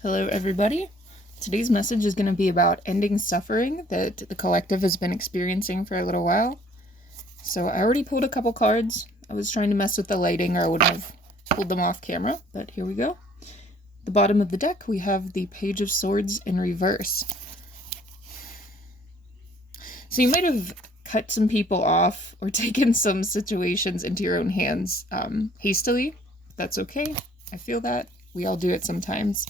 Hello, everybody. Today's message is going to be about ending suffering that the collective has been experiencing for a little while. So I already pulled a couple cards. I was trying to mess with the lighting or I would have pulled them off camera, but here we go. The bottom of the deck, we have the Page of Swords in reverse. So you might have cut some people off or taken some situations into your own hands hastily. That's okay. I feel that. We all do it sometimes.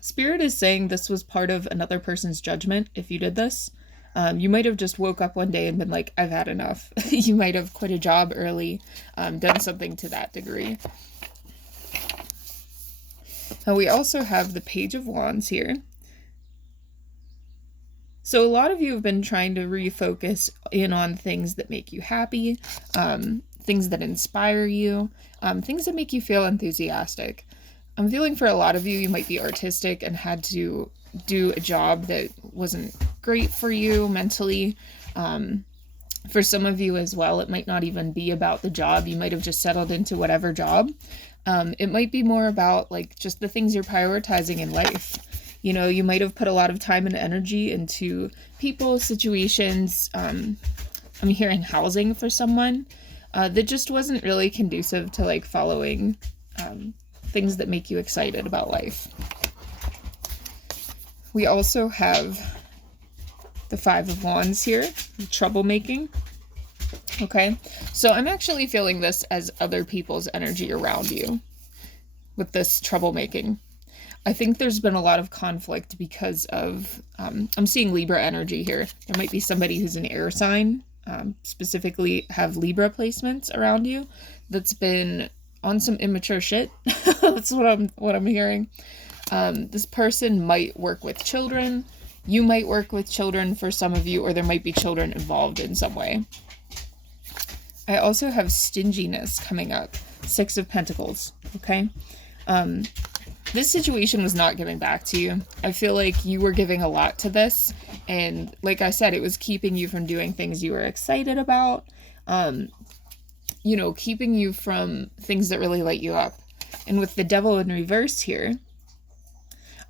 Spirit is saying this was part of another person's judgment if you did this. You might have just woke up one day and been like, I've had enough. You might have quit a job early, done something to that degree. And we also have the Page of Wands here. So a lot of you have been trying to refocus in on things that make you happy, things that inspire you, things that make you feel enthusiastic. I'm feeling for a lot of you, you might be artistic and had to do a job that wasn't great for you mentally. For some of you as well, it might not even be about the job. You might have just settled into whatever job. It might be more about like just the things you're prioritizing in life. You know, you might have put a lot of time and energy into people, situations. I'm hearing housing for someone that just wasn't really conducive to like following things that make you excited about life. We also have the Five of Wands here, troublemaking. Okay, so I'm actually feeling this as other people's energy around you with this troublemaking. I think there's been a lot of conflict because of, I'm seeing Libra energy here. There might be somebody who's an air sign, specifically have Libra placements around you, that's been on some immature shit. That's what I'm hearing. This person might work with children. You might work with children for some of you, or there might be children involved in some way. I also have stinginess coming up. Six of Pentacles, okay? This situation was not giving back to you. I feel like you were giving a lot to this, and like I said, it was keeping you from doing things you were excited about, you know, keeping you from things that really light you up. And with the Devil in reverse here,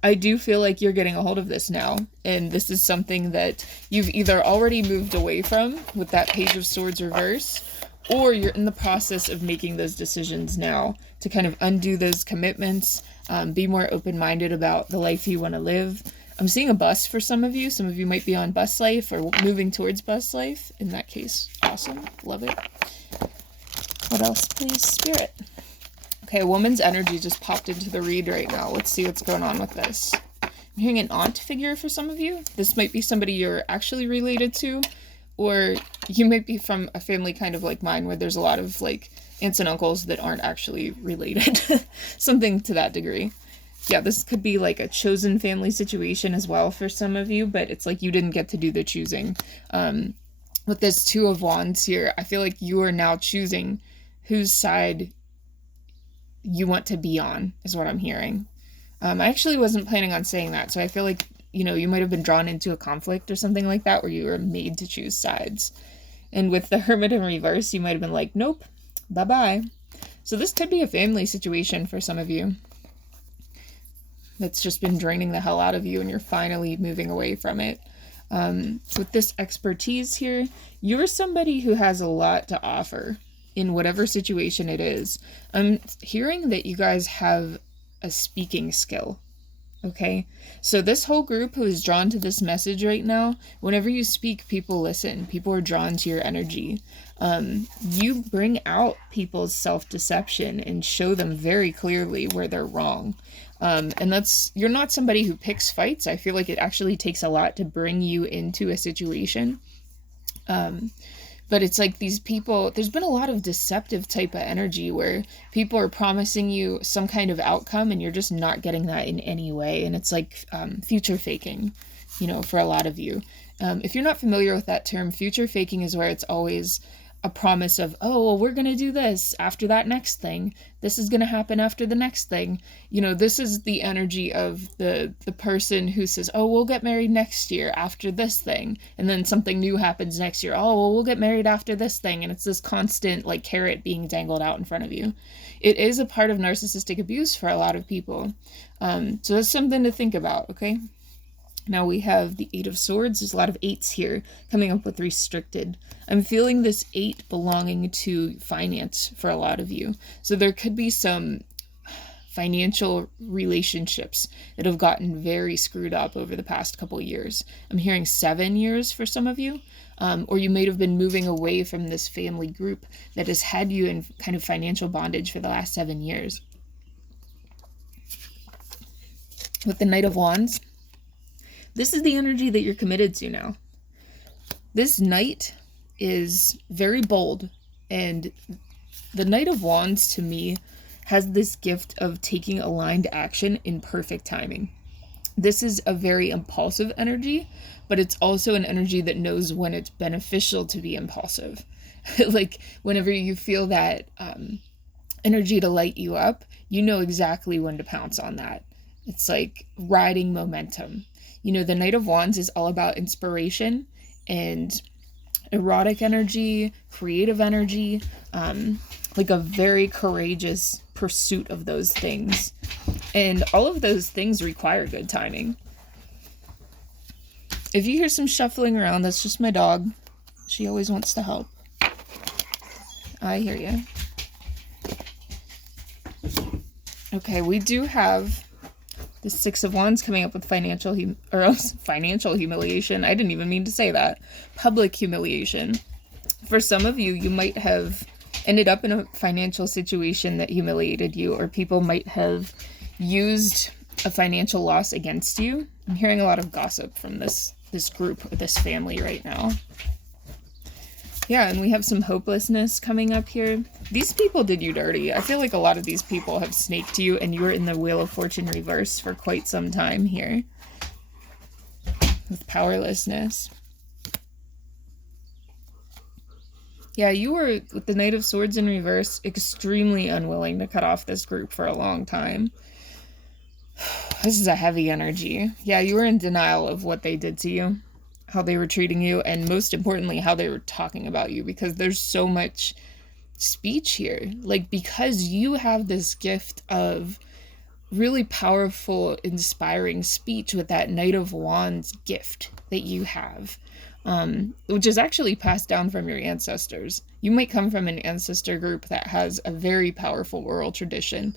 I do feel like you're getting a hold of this now, and this is something that you've either already moved away from with that Page of Swords reverse, or you're in the process of making those decisions now to kind of undo those commitments, be more open-minded about the life you want to live. I'm seeing a bus for some of you. Some of you might be on bus life or moving towards bus life. In that case, awesome. Love it. What else, please, Spirit? Okay, a woman's energy just popped into the read right now. Let's see what's going on with this. I'm hearing an aunt figure for some of you. This might be somebody you're actually related to, or you might be from a family kind of like mine where there's a lot of like aunts and uncles that aren't actually related. Something to that degree. Yeah, this could be like a chosen family situation as well for some of you, but it's like you didn't get to do the choosing. With this Two of Wands here, I feel like you are now choosing whose side you want to be on, is what I'm hearing. I actually wasn't planning on saying that, so I feel like, you know, you might have been drawn into a conflict or something like that where you were made to choose sides. And with the Hermit in reverse, you might have been like, nope, bye-bye. So this could be a family situation for some of you that's just been draining the hell out of you and you're finally moving away from it. With this expertise here, you're somebody who has a lot to offer in whatever situation it is. I'm hearing that you guys have a speaking skill. Okay, so this whole group who is drawn to this message right now, whenever you speak, people listen. People are drawn to your energy. You bring out people's self-deception and show them very clearly where they're wrong. And that's, you're not somebody who picks fights. I feel like it actually takes a lot to bring you into a situation. But it's like these people, there's been a lot of deceptive type of energy where people are promising you some kind of outcome and you're just not getting that in any way. And it's like future faking, you know, for a lot of you. If you're not familiar with that term, future faking is where it's always, a promise of, oh, well, we're going to do this after that next thing. This is going to happen after the next thing. You know, this is the energy of the person who says, oh, we'll get married next year after this thing. And then something new happens next year. Oh, well, we'll get married after this thing. And it's this constant like carrot being dangled out in front of you. It is a part of narcissistic abuse for a lot of people. So that's something to think about, okay? Now we have the 8 of Swords. There's a lot of 8s here, coming up with restricted. I'm feeling this 8 belonging to finance for a lot of you. So there could be some financial relationships that have gotten very screwed up over the past couple years. I'm hearing 7 years for some of you. Or you might have been moving away from this family group that has had you in kind of financial bondage for the last 7 years. With the Knight of Wands, this is the energy that you're committed to now. This knight is very bold, and the Knight of Wands to me has this gift of taking aligned action in perfect timing. This is a very impulsive energy, but it's also an energy that knows when it's beneficial to be impulsive. Like whenever you feel that energy to light you up, you know exactly when to pounce on that. It's like riding momentum. You know, the Knight of Wands is all about inspiration and erotic energy, creative energy, like a very courageous pursuit of those things. And all of those things require good timing. If you hear some shuffling around, that's just my dog. She always wants to help. I hear you. Okay, we do have the 6 of Wands coming up with financial humiliation. I didn't even mean to say that. Public humiliation. For some of you, you might have ended up in a financial situation that humiliated you, or people might have used a financial loss against you. I'm hearing a lot of gossip from this group or this family right now. Yeah, and we have some hopelessness coming up here. These people did you dirty. I feel like a lot of these people have snaked you, and you were in the Wheel of Fortune reverse for quite some time here. With powerlessness. Yeah, you were, with the Knight of Swords in reverse, extremely unwilling to cut off this group for a long time. This is a heavy energy. Yeah, you were in denial of what they did to you, how they were treating you, and most importantly, how they were talking about you, because there's so much speech here. Like, because you have this gift of really powerful, inspiring speech with that Knight of Wands gift that you have, which is actually passed down from your ancestors. You might come from an ancestor group that has a very powerful oral tradition,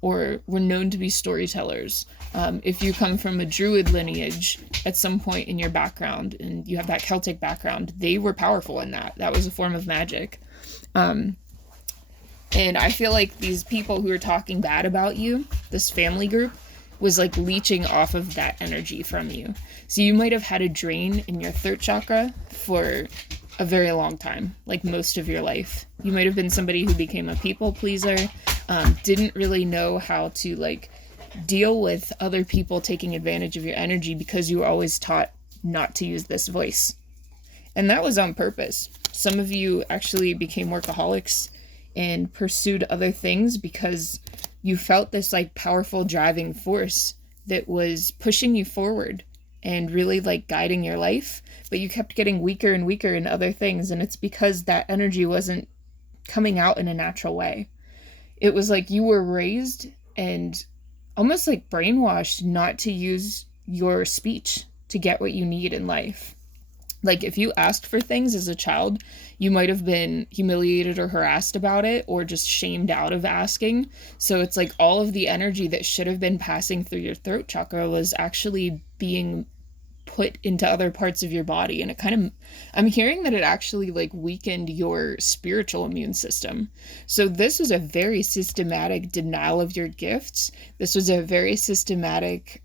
or were known to be storytellers. If you come from a druid lineage at some point in your background, and you have that Celtic background, they were powerful in that. That was a form of magic. And I feel like these people who are talking bad about you, this family group, was like leeching off of that energy from you. So you might have had a drain in your throat chakra for a very long time, like most of your life. You might have been somebody who became a people pleaser, didn't really know how to like deal with other people taking advantage of your energy because you were always taught not to use this voice. And that was on purpose. Some of you actually became workaholics and pursued other things because you felt this like powerful driving force that was pushing you forward and really like guiding your life, but you kept getting weaker and weaker in other things, and it's because that energy wasn't coming out in a natural way. It was like you were raised and almost like brainwashed not to use your speech to get what you need in life. Like if you asked for things as a child, you might have been humiliated or harassed about it, or just shamed out of asking. So it's like all of the energy that should have been passing through your throat chakra was actually being put into other parts of your body. And it kind of, I'm hearing that it actually like weakened your spiritual immune system. So this was a very systematic denial of your gifts. This was a very systematic,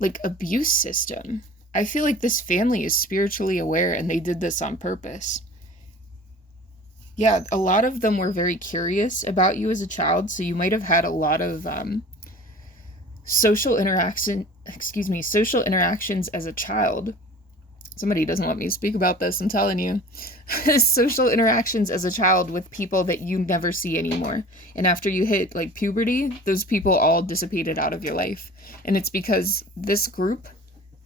like abuse system. I feel like this family is spiritually aware, and they did this on purpose. Yeah, a lot of them were very curious about you as a child, so you might have had a lot of social interactions as a child Somebody doesn't want me to speak about this, I'm telling you. Social interactions as a child with people that you never see anymore. And after you hit like puberty, those people all dissipated out of your life. And it's because this group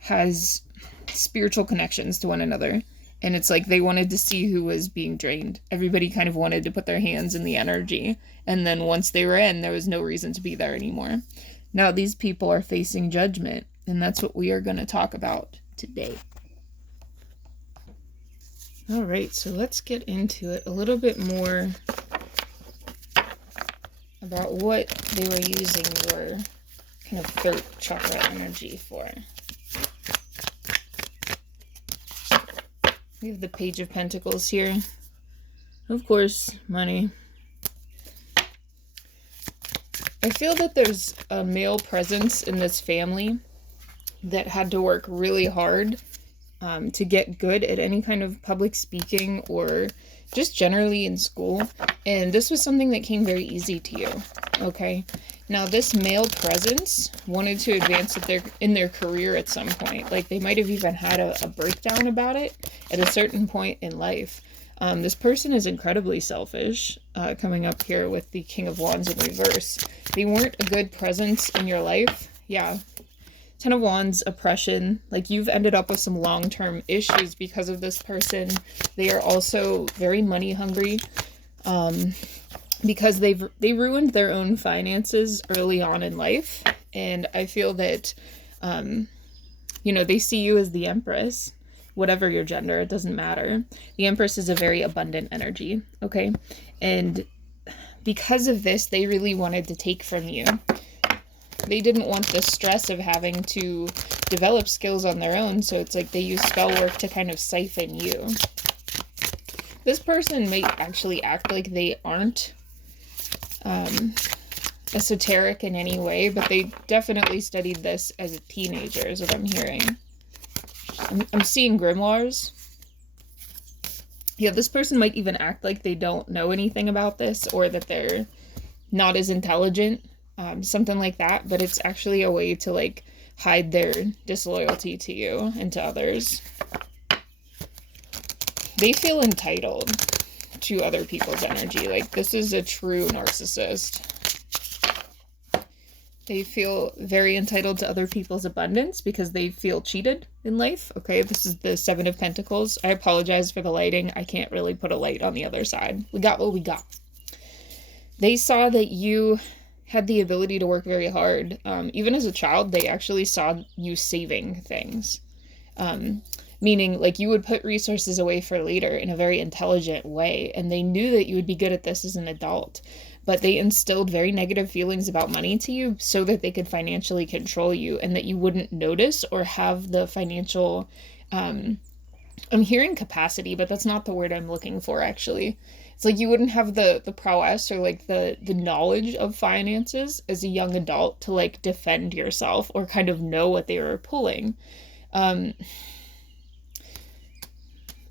has spiritual connections to one another. And it's like they wanted to see who was being drained. Everybody kind of wanted to put their hands in the energy. And then once they were in, there was no reason to be there anymore. Now these people are facing judgment. And that's what we are going to talk about today. All right, so let's get into it a little bit more about what they were using your kind of third chakra energy for. We have the Page of Pentacles here. Of course, money. I feel that there's a male presence in this family that had to work really hard to get good at any kind of public speaking or just generally in school. And this was something that came very easy to you, okay? Now, this male presence wanted to advance in their career at some point. Like, they might have even had a breakdown about it at a certain point in life. This person is incredibly selfish, coming up here with the King of Wands in reverse. They weren't a good presence in your life. Yeah. Ten of Wands, oppression. Like, you've ended up with some long-term issues because of this person. They are also very money hungry. Because they ruined their own finances early on in life. And I feel that, they see you as the Empress, whatever your gender, it doesn't matter. The Empress is a very abundant energy, okay? And because of this, they really wanted to take from you. They didn't want the stress of having to develop skills on their own, so it's like they use spell work to kind of siphon you. This person may actually act like they aren't esoteric in any way, but they definitely studied this as a teenager, is what I'm hearing. I'm seeing grimoires. Yeah, this person might even act like they don't know anything about this, or that they're not as intelligent, something like that, but it's actually a way to, like, hide their disloyalty to you and to others. They feel entitled to other people's energy. Like, this is a true narcissist. They feel very entitled to other people's abundance because they feel cheated in life. Okay, this is the Seven of Pentacles. I apologize for the lighting. I can't really put a light on the other side. We got what we got. They saw that you had the ability to work very hard. Even as a child, they actually saw you saving things. Meaning, like, you would put resources away for later in a very intelligent way, and they knew that you would be good at this as an adult, but they instilled very negative feelings about money to you so that they could financially control you, and that you wouldn't notice or have the financial, I'm hearing capacity, but that's not the word I'm looking for, actually. It's like you wouldn't have the prowess or, like, the knowledge of finances as a young adult to, like, defend yourself or kind of know what they were pulling.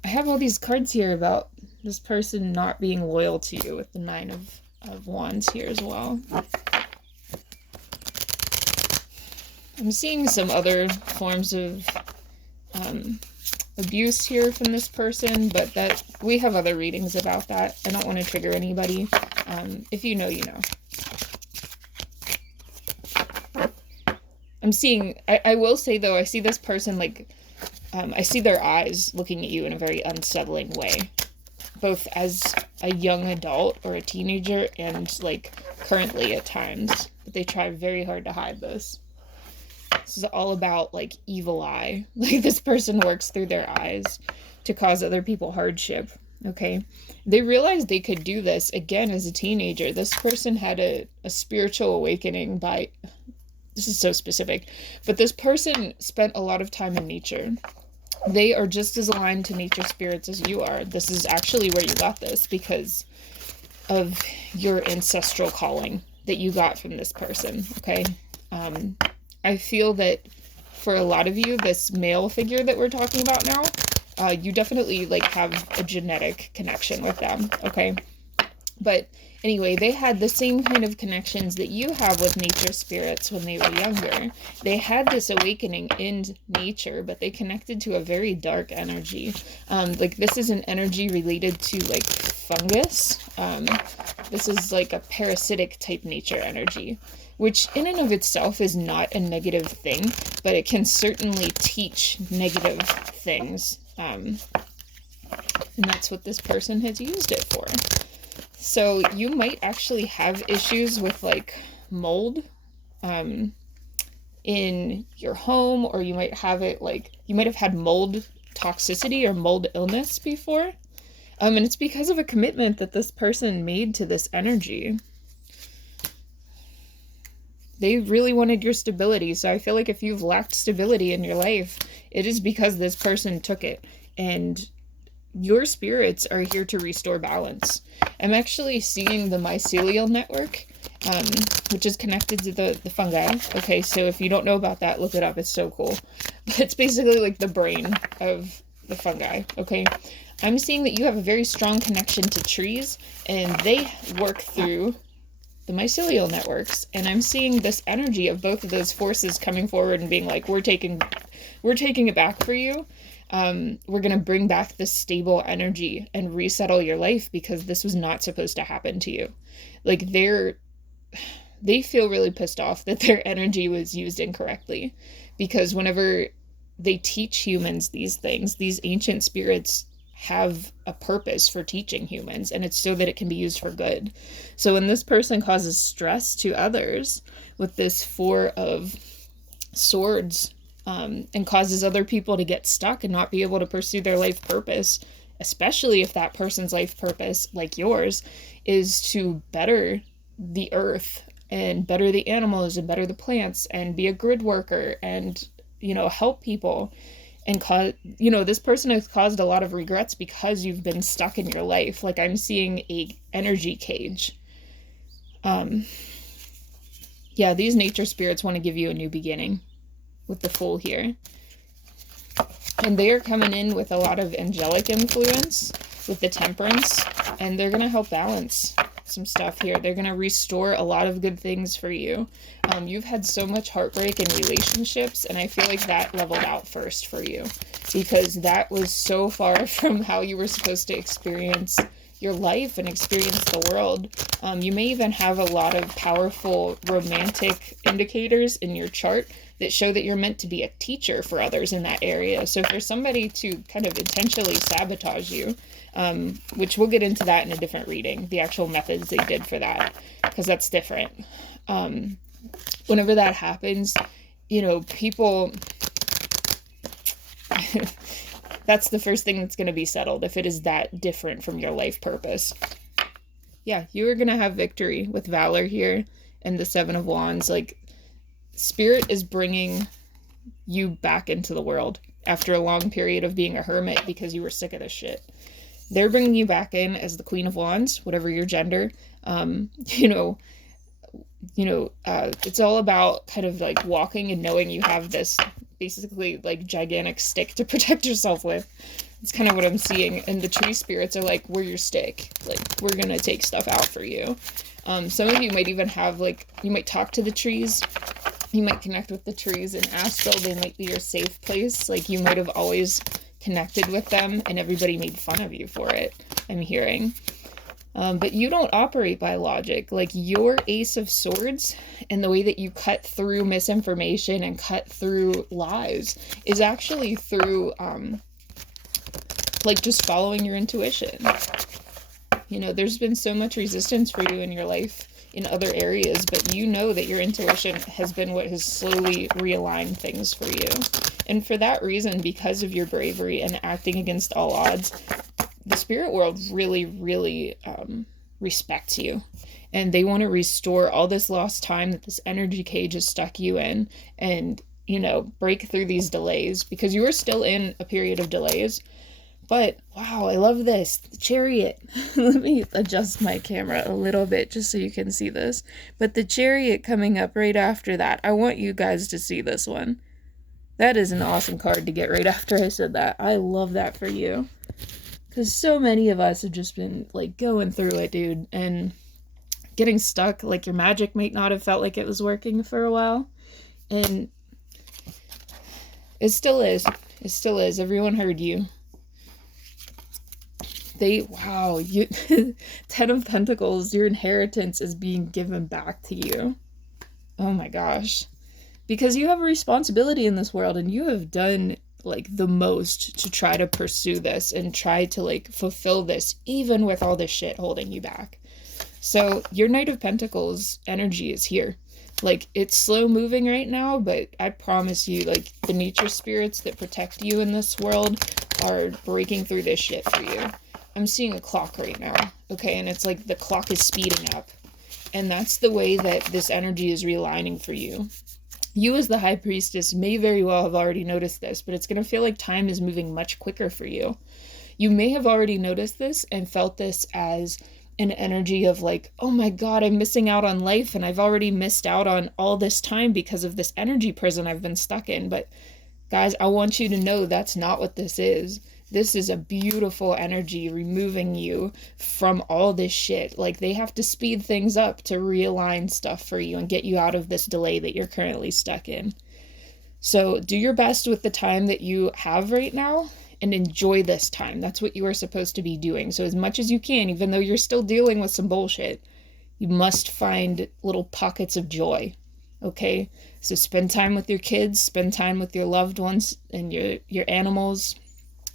I have all these cards here about this person not being loyal to you with the Nine of Wands here as well. I'm seeing some other forms of abuse here from this person, but that we have other readings about that. I don't want to trigger anybody. If you know, you know. I'm seeing, I will say though, I see this person like, I see their eyes looking at you in a very unsettling way, both as a young adult or a teenager and, like, currently at times. But they try very hard to hide this. This is all about, like, evil eye. Like, this person works through their eyes to cause other people hardship, okay? They realized they could do this, again, as a teenager. This person had a spiritual awakening by... This is so specific. But this person spent a lot of time in nature. They are just as aligned to nature spirits as you are. This is actually where you got this because of your ancestral calling that you got from this person, okay? I feel that for a lot of you, this male figure that we're talking about now, you definitely, like, have a genetic connection with them, okay? But Anyway, they had the same kind of connections that you have with nature spirits when they were younger. They had this awakening in nature, but they connected to a very dark energy. Like, this is an energy related to, like, fungus. This is like a parasitic type nature energy, which in and of itself is not a negative thing, but it can certainly teach negative things. And that's what this person has used it for. So you might actually have issues with, like, mold in your home, or you might have it, like, you might have had mold toxicity or mold illness before. And it's because of a commitment that this person made to this energy. They really wanted your stability. So I feel like if you've lacked stability in your life, it is because this person took it. And your spirits are here to restore balance. I'm actually seeing the mycelial network, which is connected to the fungi. Okay, so if you don't know about that, look it up. It's so cool. But it's basically like the brain of the fungi, okay? I'm seeing that you have a very strong connection to trees, and they work through the mycelial networks. And I'm seeing this energy of both of those forces coming forward and being like, we're taking it back for you. We're going to bring back this stable energy and resettle your life, because this was not supposed to happen to you. Like, they feel really pissed off that their energy was used incorrectly, because whenever they teach humans these things, these ancient spirits have a purpose for teaching humans, and it's so that it can be used for good. So when this person causes stress to others with this Four of Swords, and causes other people to get stuck and not be able to pursue their life purpose, especially if that person's life purpose, like yours, is to better the earth and better the animals and better the plants and be a grid worker and, help people. And this person has caused a lot of regrets because you've been stuck in your life. Like, I'm seeing a energy cage. Yeah, these nature spirits want to give you a new beginning with the Fool here. And they are coming in with a lot of angelic influence with the Temperance, and they're going to help balance some stuff here. They're going to restore a lot of good things for you. You've had so much heartbreak in relationships, and I feel like that leveled out first for you, because that was so far from how you were supposed to experience your life and experience the world. You may even have a lot of powerful romantic indicators in your chart that show that you're meant to be a teacher for others in that area. So for somebody to kind of intentionally sabotage you, which we'll get into that in a different reading, the actual methods they did for that, because that's different. Whenever that happens, people, that's the first thing that's going to be settled if it is that different from your life purpose. Yeah, you are going to have victory with Valor here and the Seven of Wands. Like, Spirit is bringing you back into the world after a long period of being a hermit because you were sick of this shit. They're bringing you back in as the Queen of Wands, whatever your gender. It's all about kind of like walking and knowing you have this basically like gigantic stick to protect yourself with. It's kind of what I'm seeing. And the tree spirits are like, we're your stick. Like, we're going to take stuff out for you. Some of you might even have, like, you might talk to the trees. You might connect with the trees in Astral. They might be your safe place. Like, you might have always connected with them and everybody made fun of you for it, I'm hearing. But you don't operate by logic. Like, your Ace of Swords and the way that you cut through misinformation and cut through lies is actually through, just following your intuition. There's been so much resistance for you in your life in other areas, but you know that your intuition has been what has slowly realigned things for you. And for that reason, because of your bravery and acting against all odds, the spirit world really, really respects you. And they want to restore all this lost time that this energy cage has stuck you in and, break through these delays, because you are still in a period of delays. But, wow, I love this. The Chariot. Let me adjust my camera a little bit just so you can see this. But the Chariot coming up right after that. I want you guys to see this one. That is an awesome card to get right after I said that. I love that for you. Because so many of us have just been, going through it, dude. And getting stuck, like your magic might not have felt like it was working for a while. And it still is. It still is. Everyone heard you. Wow, you 10 of Pentacles, your inheritance is being given back to you. Oh my gosh. Because you have a responsibility in this world, and you have done like the most to try to pursue this and try to like fulfill this, even with all this shit holding you back. So your Knight of Pentacles energy is here. Like, it's slow moving right now, but I promise you, like, the nature spirits that protect you in this world are breaking through this shit for you. I'm seeing a clock right now, okay? And it's like the clock is speeding up. And that's the way that this energy is realigning for you. You as the High Priestess may very well have already noticed this, but it's going to feel like time is moving much quicker for you. You may have already noticed this and felt this as an energy of like, oh my God, I'm missing out on life, and I've already missed out on all this time because of this energy prison I've been stuck in. But guys, I want you to know that's not what this is. This is a beautiful energy removing you from all this shit. Like, they have to speed things up to realign stuff for you and get you out of this delay that you're currently stuck in. So do your best with the time that you have right now and enjoy this time. That's what you are supposed to be doing. So as much as you can, even though you're still dealing with some bullshit, you must find little pockets of joy. Okay? So spend time with your kids, spend time with your loved ones and your animals.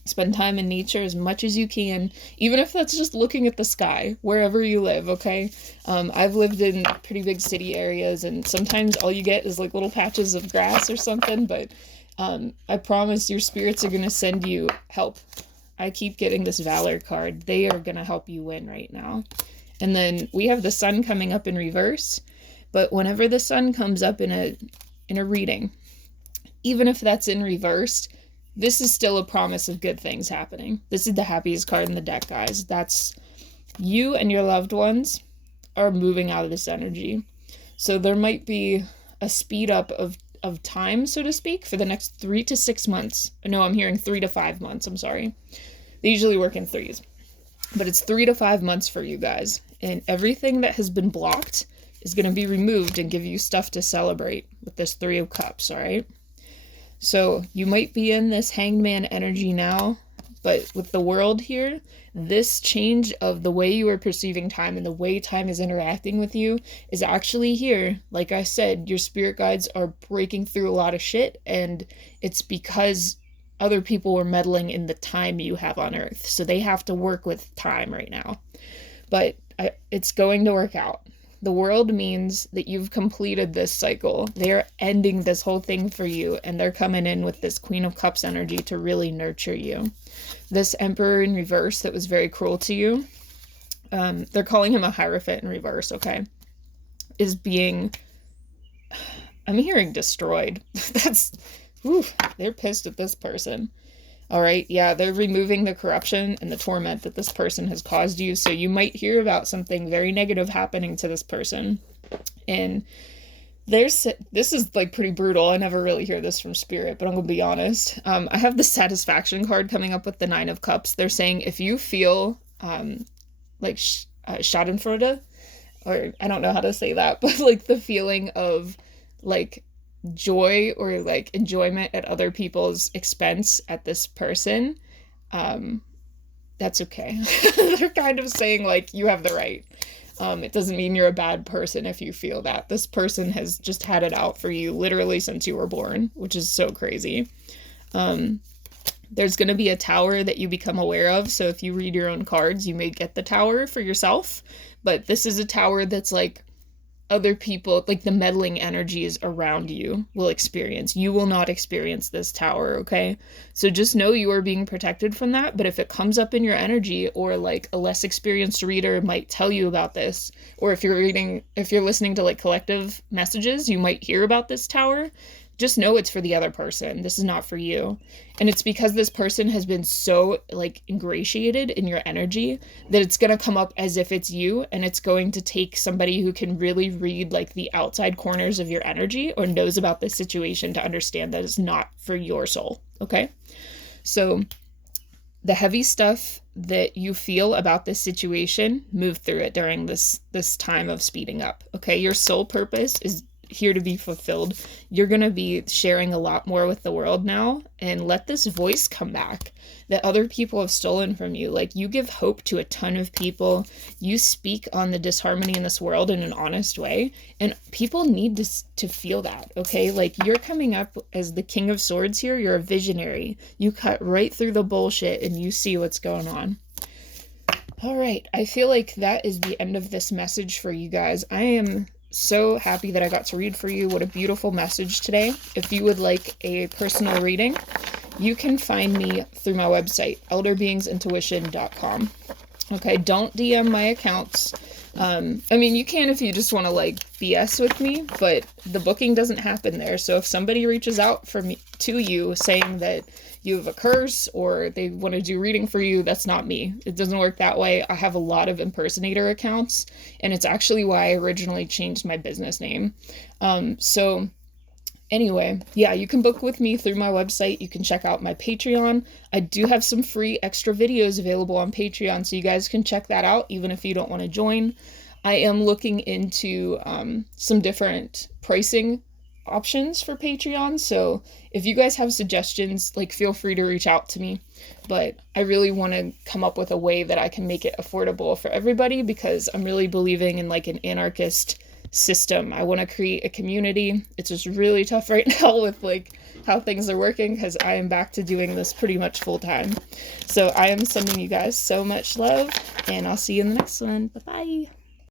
Spend time in nature as much as you can, even if that's just looking at the sky, wherever you live, okay? I've lived in pretty big city areas, and sometimes all you get is like little patches of grass or something, but I promise your spirits are going to send you help. I keep getting this Valor card. They are going to help you win right now. And then we have the Sun coming up in reverse, but whenever the Sun comes up in a reading, even if that's in reverse, this is still a promise of good things happening. This is the happiest card in the deck, guys. That's you and your loved ones are moving out of this energy. So there might be a speed up of time, so to speak, for the next 3 to 6 months. No, I'm hearing 3 to 5 months. I'm sorry. They usually work in threes. But it's 3 to 5 months for you guys. And everything that has been blocked is going to be removed and give you stuff to celebrate with this 3 of Cups, all right? So you might be in this Hanged Man energy now, but with the world here, this change of the way you are perceiving time and the way time is interacting with you is actually here. Like I said, your spirit guides are breaking through a lot of shit, and it's because other people were meddling in the time you have on Earth. So they have to work with time right now. But it's going to work out. The world means that you've completed this cycle. They're ending this whole thing for you, and they're coming in with this Queen of Cups energy to really nurture you. This Emperor in reverse that was very cruel to you, they're calling him a Hierophant in reverse, okay, is being, I'm hearing destroyed. They're pissed at this person. All right, yeah, they're removing the corruption and the torment that this person has caused you. So you might hear about something very negative happening to this person. And this is like pretty brutal. I never really hear this from Spirit, but I'm gonna be honest. I have the Satisfaction card coming up with the 9 of Cups. They're saying if you feel like Schadenfreude, or I don't know how to say that, but like the feeling of like joy or like enjoyment at other people's expense at this person, that's okay. They're kind of saying like you have the right. It doesn't mean you're a bad person if you feel that. This person has just had it out for you literally since you were born, which is so crazy. There's going to be a tower that you become aware of, so if you read your own cards you may get the tower for yourself, but this is a tower that's like other people, like the meddling energies around you will experience. You will not experience this tower, okay? So just know you are being protected from that, but if it comes up in your energy, or like a less experienced reader might tell you about this, or if you're listening to like collective messages, you might hear about this tower, just know it's for the other person. This is not for you. And it's because this person has been so like ingratiated in your energy that it's going to come up as if it's you, and it's going to take somebody who can really read like the outside corners of your energy or knows about this situation to understand that it's not for your soul. Okay. So the heavy stuff that you feel about this situation, move through it during this time of speeding up. Okay, your soul purpose is here to be fulfilled. You're going to be sharing a lot more with the world now, and let this voice come back that other people have stolen from you. Like, you give hope to a ton of people. You speak on the disharmony in this world in an honest way, and people need to feel that. Okay, like, you're coming up as the King of Swords here. You're a visionary. You cut right through the bullshit and you see what's going on. All right, I feel like that is the end of this message for you guys. I am so happy that I got to read for you. What a beautiful message today. If you would like a personal reading, you can find me through my website, elderbeingsintuition.com. Okay, don't DM my accounts. I mean, you can if you just want to like BS with me, but the booking doesn't happen there. So if somebody reaches out to you saying that you have a curse or they want to do reading for you, that's not me. It doesn't work that way. I have a lot of impersonator accounts, and it's actually why I originally changed my business name. So anyway, yeah, you can book with me through my website. You can check out my Patreon. I do have some free extra videos available on Patreon, so you guys can check that out even if you don't want to join. I am looking into some different pricing options for Patreon, so if you guys have suggestions, like, feel free to reach out to me. But I really want to come up with a way that I can make it affordable for everybody, because I'm really believing in like an anarchist system. I want to create a community. It's just really tough right now with like how things are working, because I am back to doing this pretty much full time. So I am sending you guys so much love, and I'll see you in the next one. Bye bye.